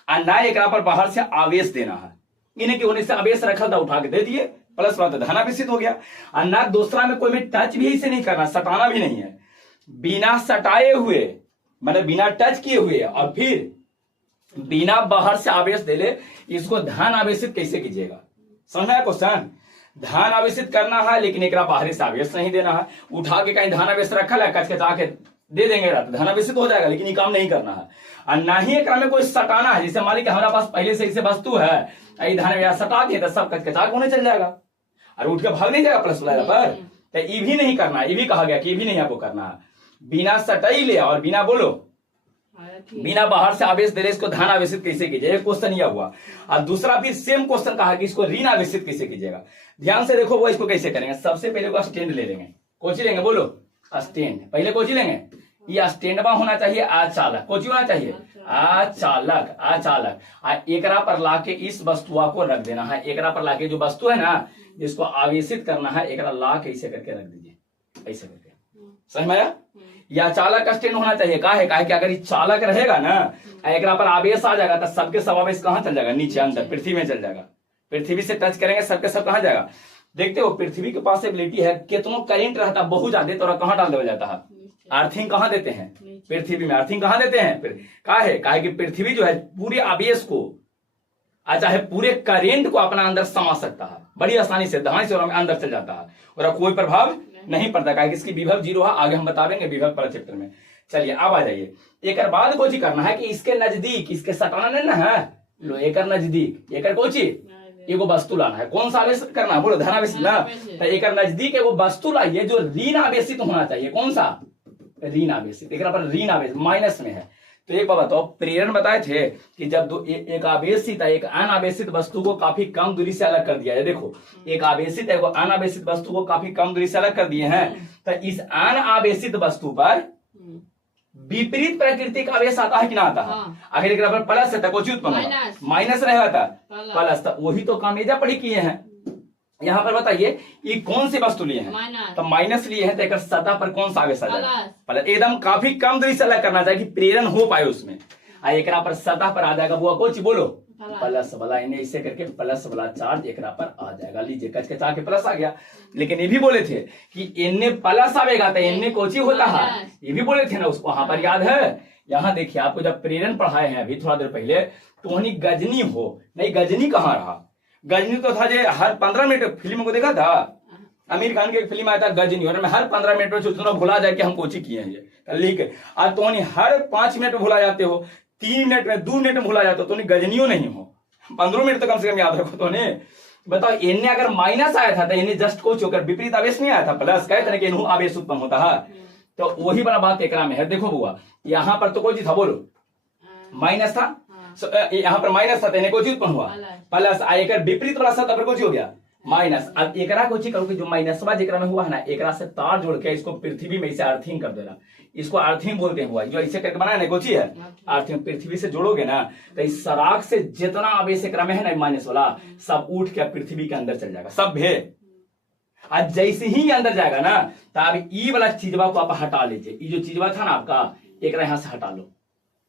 और ना एक पर बाहर से आवेश देना है। इन्हें कि होने से आवेश रखा था, उठा के दे दिए, प्लस बात धन आवेशित हो गया। और ना दूसरा में कोई में टच भी इसे नहीं करना, सटाना भी नहीं है, बिना सटाए हुए, मतलब बिना टच किए हुए और फिर बिना बाहर से आवेश दे ले, इसको धन आवेशित कैसे कीजिएगा, समझ में आया क्वेश्चन। धन आवेशित करना है, लेकिन एक बाहरी से आवेश नहीं देना है। उठा के कहीं धन आवेश रखा है, कचकचा के दे देंगे तो धन आवेशित हो जाएगा, लेकिन ये काम नहीं करना है। और ना ही एक में कोई सटाना है, जैसे मान लीजिए हमारे पास पहले से इसे वस्तु है, धन सटा दिए तो सब कचकचा होने चल जाएगा और उठ के भाग नहीं जाएगा प्लस वाला पर। तो ये भी नहीं करना है, ये भी कहा गया कि ये भी नहीं आपको करना है। बिना सटाई ले और बिना बोलो, बिना बाहर से आवेश दे रहे, इसको धन आवेशित कैसे कीजिए, क्वेश्चन यह हुआ। और दूसरा भी सेम क्वेश्चन कहा कि इसको ऋण आवेशित कैसे कीजिएगा। ध्यान से देखो, वो इसको कैसे करेंगे। सबसे पहले वो स्टैंड ले लेंगे, कोची लेंगे, बोलो स्टैंड, पहले कोची लेंगे, ये स्टैंडबा होना चाहिए आचालक, कोची होना चाहिए आचालक, आचालक। एकरा पर लाके इस वस्तुआ को रख देना है, एकरा पर लाके जो वस्तु है ना जिसको आवेशित करना है, एकरा ला के ऐसे करके रख दीजिए, ऐसे करके, समझ में आया। या चालक का स्टैंड होना चाहिए, काहे कि अगर ये चालक रहेगा ना, एकरा पर आवेश आ जाएगा तो सबके सब आवेश कहां चल जाएगा, नीचे अंदर पृथ्वी में चल जाएगा। पृथ्वी से टच करेंगे सबके सब कहां जाएगा। देखते हो पृथ्वी के पास एबिलिटी है, कितनों करंट रहता बहुत ज्यादा तो कहां डाल दिया जाता है, अर्थिंग कहां देते हैं, पृथ्वी में अर्थिंग कहां देते हैं, काहे कि पृथ्वी जो है पूरे आवेश को चाहे पूरे करंट को अपना अंदर समा सकता है बड़ी आसानी से, धान से अंदर चल जाता है और कोई प्रभाव नहीं पड़ता, काहे कि इसकी विभव 0 है। आगे हम बताएंगे विभव पर चैप्टर में। चलिए अब आ जाइए, एक बाद कोची करना है कि इसके नजदीक, इसके सटाना नहीं ना है, लो एक नजदीक, एक कोची एगो वस्तु लाना है, कौन सा आवेश करना है, बोलो धन आवेशित ना। तो एक नजदीक एगो वस्तु लाइए जो ऋण आवेशित होना चाहिए, कौन सा, ऋण आवेशित, एक पर ऋण आवेश माइनस में है। तो एक बात बताओ, प्रेरण बताए थे कि जब एक आवेशित एक अनावेशित वस्तु को काफी कम दूरी से अलग कर दिया है। देखो एक आवेशित एक अनावेशित वस्तु को काफी कम दूरी से अलग कर दिए हैं, तो इस अनावेशित वस्तु पर विपरीत प्रकृति का आवेश आता है कि ना आता है। आखिर एक पर प्लस है तो कुछ उत्पन्न होगा, माइनस रहेगा था प्लस, तो वही तो काम एजा पढ़ी किए हैं। यहाँ पर बताइए ये कौन सी वस्तु लिए हैं, तो माइनस लिए हैं, तो एक सतह पर कौन सा आवेश आ जाएगा, प्लस। एकदम काफी कम दूरी से अलग करना चाहिए कि प्रेरण हो पाए उसमें, एक पर सतह पर आ जाएगा, वो कौन सी बोलो, प्लस वाला, इन्हें इसे करके प्लस वाला चार्ज एक पर आ जाएगा। लीजिए कचकचा के प्लस आ गया, लेकिन ये भी बोले थे कि इनने प्लस आवेगा तो इनने कोची होता है, ये भी बोले थे ना, उसको वहां पर याद है। यहाँ देखिए आपको जब प्रेरण पढ़ाए हैं अभी थोड़ा देर पहले, तो वही गजनी हो, नहीं गजनी कहाँ रहा, गजनी तो था जो हर 15 मिनट फिल्म को देखा था, आमिर खान की एक फिल्म आया था गजनी, और हर 15 मिनट में चुना भुला जाए कि हम कोची किए हैं ये लिख, आज तो हर 5 मिनट में भुला जाते हो, 3 मिनट में 2 मिनट में भुला जाते हो, तो गजनियो नहीं हो, 15 मिनट तो कम से कम याद रखो। तो बताओ इनने अगर माइनस आया था तो इन्हें जस्ट कोच होकर विपरीत आवेश नहीं आया था, प्लस कहते हैं कि इन्हों आवेश उत्पन्न होता है। तो वही बड़ा बात एकरा में है। देखो बुआ यहाँ पर तो कोई था, बोलो माइनस था, यहाँ पर माइनस था तो इन्हें कोची उत्पन्न हुआ प्लस, आकर विपरीत वाला सतह पर कोची हो गया माइनस। अब एकरा कोची करो कि जो माइनसवा जेकरा में हुआ है ना, एकरा से तार जोड़ के इसको पृथ्वी में इसे अर्थिंग कर देना, इसको अर्थिंग बोलते हैं। हुआ जो ऐसे करके बनाया ना कोची है अर्थिंग, पृथ्वी से जोड़ोगे ना तो इस सराग से जितना आवेश एकरा में है ना माइनस वाला, सब उठ के पृथ्वी के अंदर चल जाएगा, सब भे। आज जैसे ही अंदर जाएगा ना, तो अब ई वाला चीजवा को आप हटा लीजिए। ये जो चीजवा था ना आपका, एक यहाँ से हटा लो,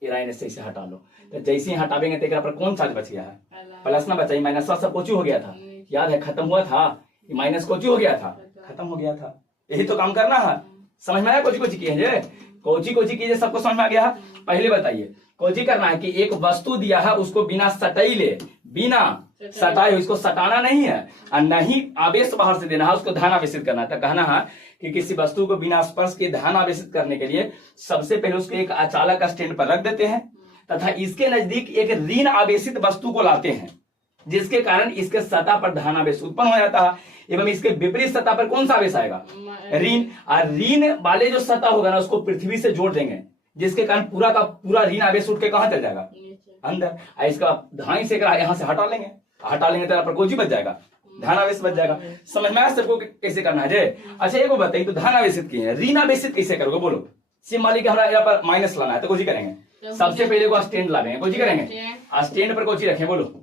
ये से हटा लो। तो जैसे ही हटावेंगे तो एक पर कौन चार्ज बच गया है? प्लस ना बचा, माइनस सब कोची हो गया था, याद है? खत्म हुआ था, माइनस कोची हो गया था, खत्म हो गया था। यही तो काम करना है। समझ में आया? कोची कोची किए जे, कोची कोची कीजिए, सबको समझ में आ गया? पहले बताइए कोची करना है कि एक वस्तु दिया है, उसको बिना सटाइले, बिना सटाए उसको सटाना नहीं है, और नहीं आवेश बाहर से देना है, उसको ध्यान आवेशित करना है। तो कहना है कि किसी वस्तु को बिना स्पर्श के ध्यान आवेशित करने के लिए सबसे पहले उसको एक अचालक स्टैंड पर रख देते हैं तथा इसके नजदीक एक ऋण आवेशित वस्तु को लाते हैं, जिसके कारण इसके सतह पर ध्यान आवेश उत्पन्न हो जाता है एवं इसके विपरीत सतह पर कौन सा आवेश आएगा? ऋण। और ऋण वाले जो सतह होगा ना, उसको पृथ्वी से जोड़ देंगे, जिसके कारण पूरा का पूरा ऋण आवेश उठ के कहां चल जाएगा? अंदर। इसका ध्यान से यहाँ से हटा लेंगे, तो पर कोई बच जाएगा, ध्यान आवेश बच जाएगा। समझ में आया सबको कैसे करना है जे? अच्छा एक बताइए, तो ध्यान आवेशित किए हैं, ऋण आवेशित कैसे करोगे बोलो? सिम मालिक हमारा यहाँ पर माइनस लाना है, तो कोई करेंगे? सबसे पहले को स्टैंड लाएंगे, कोई करेंगे? स्टैंड पर कोची रखें बोलो?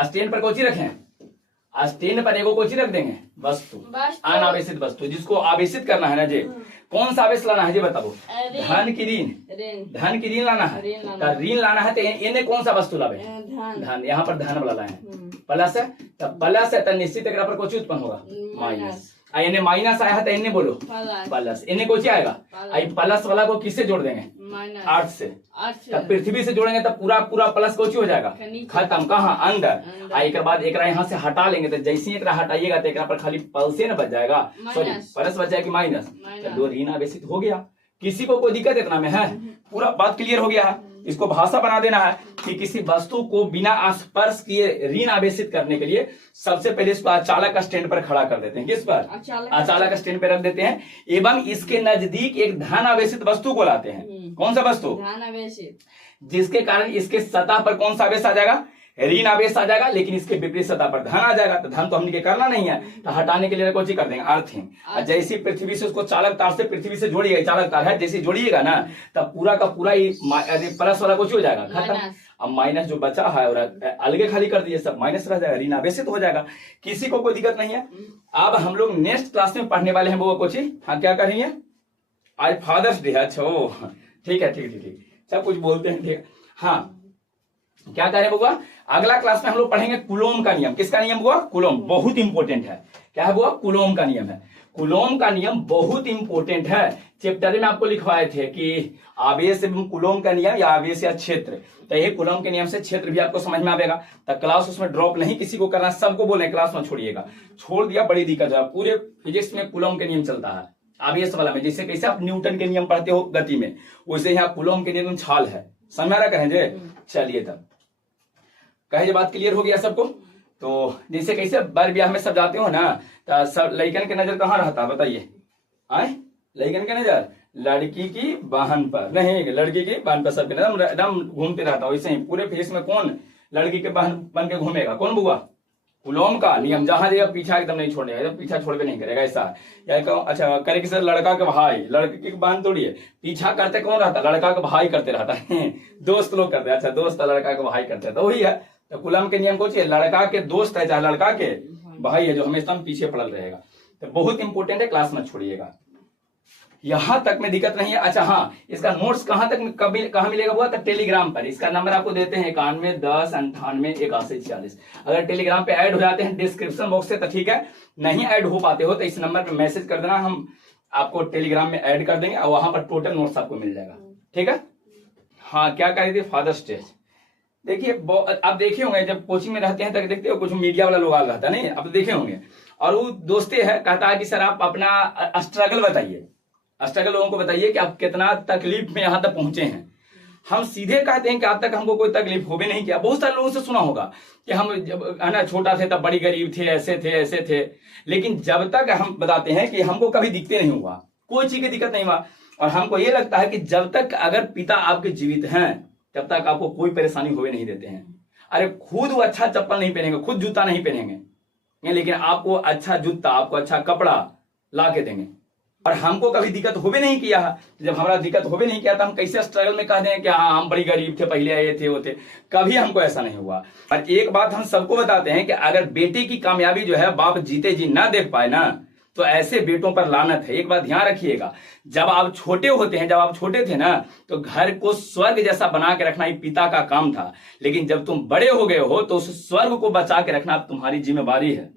स्टैंड पर कोची रखें? स्टैंड पर एगो कोची रख देंगे, वस्तु, अनावेशित वस्तु, जिसको आवेशित करना है ना जे। कौन सा आवेश लाना है जी बताओ? धन की ऋण, धन की ऋण लाना है। ऋण लाना है तो इन्हें कौन सा वस्तु लावे? धन। यहाँ पर धन वाला है, प्लस है, तब प्लस है तो निश्चित एक पर कुछ उत्पन्न होगा, माइनस। इन्हें माइनस आया है तो इन्हें बोलो प्लस। इन्हें कुछ आएगा, प्लस वाला को किससे जोड़ देंगे? 8 से। तब पृथ्वी से जोड़ेंगे तब पूरा पूरा प्लस कोची हो जाएगा, खत्म। कहाँ? अंदर। एक बाद एक यहाँ से हटा लेंगे, तो जैसे ही एक हटाइएगा तो एक पर खाली पल्से न बच जाएगा, सॉरी प्लस बच जाएगी माइनस, तो दो ऋण आवेशित हो गया। किसी को कोई दिक्कत इतना में है? पूरा बात क्लियर हो गया है। इसको भाषा बना देना है कि किसी वस्तु को बिना स्पर्श किए ऋण आवेशित करने के लिए सबसे पहले इसको अचालक स्टैंड पर खड़ा कर देते हैं। किस पर? अचालक स्टैंड पर रख देते हैं एवं इसके नजदीक एक धन आवेशित वस्तु को लाते हैं। कौन सा वस्तु? धन आवेशित, जिसके कारण इसके सतह पर कौन सा आवेश आ जाएगा? ऋण आवेश आ जाएगा, लेकिन इसके विपरीत सतह पर धन आ जाएगा। तो धन तो हमने करना नहीं है, तो हटाने के लिए कुछ कर देंगे, अर्थिंग। जैसे पृथ्वी से उसको चालक तार से पृथ्वी से जोड़िएगा, चालक तार है, जैसे जोड़िएगा ना तब पूरा का पूरा ही प्लस वाला कुछ हो जाएगा, खत्म। अब माइनस जो बचा है और अलगे खाली कर दिए, सब माइनस रह जाएगा, ऋण आवेशित हो जाएगा। किसी को कोई दिक्कत नहीं है। अब हम लोग नेक्स्ट क्लास में पढ़ने वाले हैं वो कुछ, हाँ क्या करेंगे? आज फादर्स डे है। अच्छा ठीक है, ठीक सब कुछ बोलते हैं, ठीक। हाँ क्या करें बुआ? अगला क्लास में हम लोग पढ़ेंगे कूलोम का नियम। किसका नियम बुआ? कूलोम। बहुत इंपॉर्टेंट है। क्या है बुआ? कूलोम का नियम है। कूलोम का नियम बहुत इंपॉर्टेंट है। चैप्टर में आपको लिखवाए थे कि आवेश एवं कूलोम का नियम या आवेश या क्षेत्र। तो ये कूलोम के नियम से क्षेत्र भी आपको समझ में आएगा। तो क्लास उसमें ड्रॉप नहीं किसी को करना, सबको बोले क्लास में छोड़िएगा। छोड़ दिया बड़ी दिक्कत है। पूरे फिजिक्स में कूलोम के नियम चलता है, आवेश वाला में। जैसे कैसे आप न्यूटन के नियम पढ़ते हो गति में, वैसे यहाँ कूलोम के नियम छाल है। समझ रहा कहेंगे? चलिए तब कहे बात क्लियर हो गया सबको। तो जैसे कैसे बर ब्याह में सब जाते हो ना, तो सब लड़कन के नजर कहाँ रहता बताइए? आए लड़कन के नजर लड़की की बहन पर, नहीं लड़की की बहन पर सबके नजर एकदम घूमते रहता। वैसे ही पूरे फेस में कौन लड़की के बहन बन के घूमेगा? कौन बुआ? कूलोम का नियम। जहां जाएगा पीछा एकदम नहीं छोड़ेगा, एकदम पीछा छोड़ के नहीं करेगा ऐसा। या अच्छा करे कि सर लड़का के भाई, लड़की की बहन तोड़िए, पीछा करते कौन रहता? लड़का का भाई करते रहता है। दोस्त लोग करते हैं। अच्छा दोस्त लड़का का भाई करते हैं, तो वही है। तो कूलोम के नियम को चाहिए, लड़का के दोस्त है चाहे लड़का के भाई है, जो हमेशा पीछे पड़ल रहेगा। तो बहुत इंपॉर्टेंट है, क्लास में छोड़िएगा। यहां तक में दिक्कत नहीं है। अच्छा हाँ, इसका नोट्स कहां तक कहां मिलेगा हुआ? तो टेलीग्राम पर। इसका नंबर आपको देते हैं 91 10 98 81 46। अगर टेलीग्राम पे ऐड हो जाते हैं डिस्क्रिप्शन बॉक्स से तो ठीक है, नहीं ऐड हो पाते हो तो इस नंबर पे मैसेज कर देना, हम आपको टेलीग्राम में ऐड कर देंगे और वहां पर टोटल नोट्स आपको मिल जाएगा। ठीक है। हाँ क्या कह रही थी? Father's Day. देखिए आप देखे होंगे जब कोचिंग में रहते हैं तक देखते हो कुछ मीडिया वाला लोग आ रहता है, नहीं अब देखे होंगे। और वो दोस्ते है, कहता है कि सर आप अपना स्ट्रगल बताइए, स्ट्रगल लोगों को बताइए कि आप कितना तकलीफ में यहाँ तक पहुंचे हैं। हम सीधे कहते हैं कि आज तक हमको कोई तकलीफ हो भी नहीं किया। बहुत सारे लोगों से सुना होगा कि हम जब है ना छोटा थे तब बड़ी गरीब थे, ऐसे थे। लेकिन जब तक हम बताते हैं कि हमको कभी दिक्कत नहीं हुआ, कोई चीज की दिक्कत नहीं हुआ। और हमको ये लगता है कि जब तक अगर पिता आपके जीवित हैं तब तक आपको कोई परेशानी होवे नहीं देते हैं। अरे खुद वो अच्छा चप्पल नहीं पहनेंगे, खुद जूता नहीं पहनेंगे, लेकिन आपको अच्छा जूता, आपको अच्छा कपड़ा ला के देंगे। और हमको कभी दिक्कत होबे नहीं किया है। जब हमारा दिक्कत होबे नहीं किया तो हम कैसे स्ट्रगल में कह दें कि हाँ हम बड़ी गरीब थे, पहले आए थे होते। कभी हमको ऐसा नहीं हुआ। और एक बात हम सबको बताते हैं कि अगर बेटे की कामयाबी जो है बाप जीते जी ना देख पाए ना, तो ऐसे बेटों पर लानत है। एक बात ध्यान रखिएगा, जब आप छोटे होते हैं, जब आप छोटे थे ना, तो घर को स्वर्ग जैसा बना के रखना ही पिता का काम था। लेकिन जब तुम बड़े हो गए हो तो उस स्वर्ग को बचा के रखना अब तुम्हारी जिम्मेवारी है।